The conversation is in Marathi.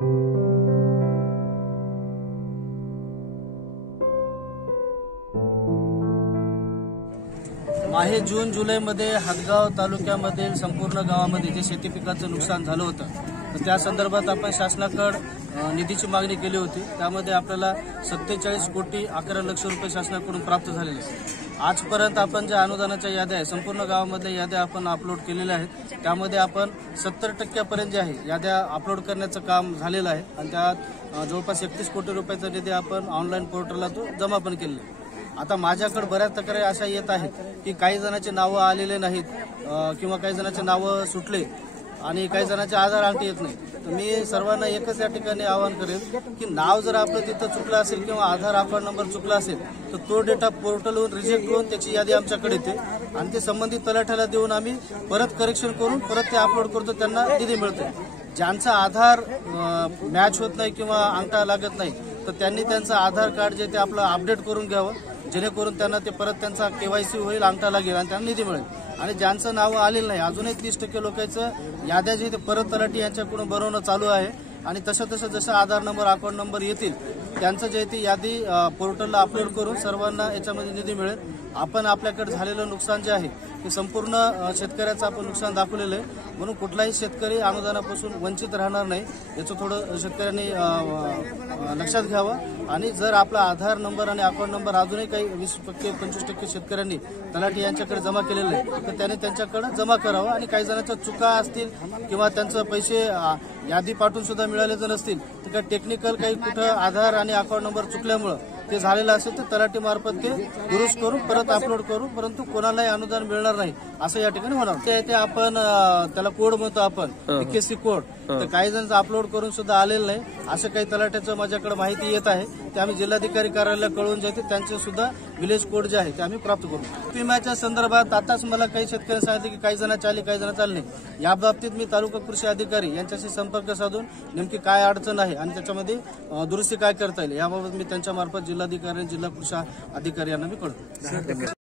माहे जून जुलैमध्ये हदगाव तालुक्यामधील संपूर्ण गावामध्ये जे शेती पिकाचं नुकसान झालं होतं तर त्या संदर्भात आपण शासनाकडे निधीची मागणी केली होती। त्यामध्ये आपल्याला 47 कोटी 11 लक्ष रुपये शासनाकडून प्राप्त झालेले आहेत। आजपर्यंत आपण ज्या अनुदानाच्या याद्या आहे संपूर्ण गावामध्ये याद्या आपण अपलोड केलेल्या आहेत। त्यामध्ये आपण 70% जे आहे याद्या अपलोड करण्याचं काम झालेलं आहे आणि त्यात जवळपास 31 कोटी रुपयाचा निधी आपण ऑनलाईन पोर्टलला तो जमा पण केलेला आहे। आता माझ्याकडे बऱ्याच तक्रारी अशा येत आहेत की काही जणांचे नावं आलेले नाहीत किंवा काही जणांचे नावं सुटले आणि काही जणांचे आधार अंगठी येत नाही। तर मी सर्वांना एकच या ठिकाणी आवाहन करेल की नाव जर आपलं तिथं चुकलं असेल किंवा आधार अकाउंट नंबर चुकला असेल तर तो डेटा पोर्टलवरून रिजेक्ट होऊन त्याची यादी आमच्याकडे येते आणि ते संबंधित तलाठ्याला देऊन आम्ही परत करेक्शन करून परत ते अपलोड करतो, त्यांना निधी मिळते। ज्यांचा आधार मॅच होत नाही किंवा अंगठा लागत नाही तर त्यांनी त्यांचं आधार कार्ड जे ते आपलं अपडेट करून घ्यावं, जेणेकरून त्यांना ते परत त्यांचा केवायसी होईल, अंगठा लागेल आणि त्यांना निधी मिळेल। आणि ज्यांचं नाव आलेलं नाही अजूनही 30% लोकांचं याद्या जे ते परत तलाठी यांच्याकडून बनवणं चालू आहे आणि जसं आधार नंबर अकाउंट नंबर येतील त्यांचं जे ती यादी पोर्टलला अपलोड करून सर्वांना याच्यामध्ये निधी मिळेल। आपण आपल्याकडे झालेलं नुकसान जे आहे ते संपूर्ण शेतकऱ्याचं आपण नुकसान दाखवलेलं आहे, म्हणून कुठलाही शेतकरी अनुदानापासून वंचित राहणार नाही याचं थोडं शेतकऱ्यांनी लक्षात घ्यावं। आणि जर आपला आधार नंबर आणि अकाउंट नंबर अजूनही काही 20-25% शेतकऱ्यांनी तलाठी यांच्याकडे जमा केलेलं आहे तर त्याने त्यांच्याकडे जमा करावं आणि काही जणांच्या चुका असतील किंवा त्यांचं पैसे यादी पाठवून सुद्धा मिळाले जर नसतील तर काही टेक्निकल काही कुठं आधार आणि अकाउंट नंबर चुकल्यामुळं ते झालेलं असेल तर तलाठी मार्फत ते दुरुस्त करून परत अपलोड करू, परंतु कोणालाही अनुदान मिळणार नाही असं या ठिकाणी होणार। ते आपण त्याला कोड म्हणतो आपण PKC कोड, तर काही जण अपलोड करून सुद्धा आलेलं नाही असं काही तलाठ्याचं माझ्याकडे माहिती येत आहे। ते आम्ही जिल्हाधिकारी कार्यालयाला कळवून जे त्यांचे सुद्धा विलेज कोड जे आहे ते आम्ही प्राप्त करू। विम्याच्या संदर्भात आताच मला काही शेतकऱ्यांनी सांगितले की काही जणांचे आले काही जणांचे आले नाही। या बाबतीत मी तालुका कृषी अधिकारी यांच्याशी संपर्क साधून नेमकी काय अडचण आहे आणि त्याच्यामध्ये दुरुस्ती काय करता येईल याबाबत मी त्यांच्या मार्फत जिल्हाधिकारी जिल्हा कृषी अधिकारी यांना मी कळवतो।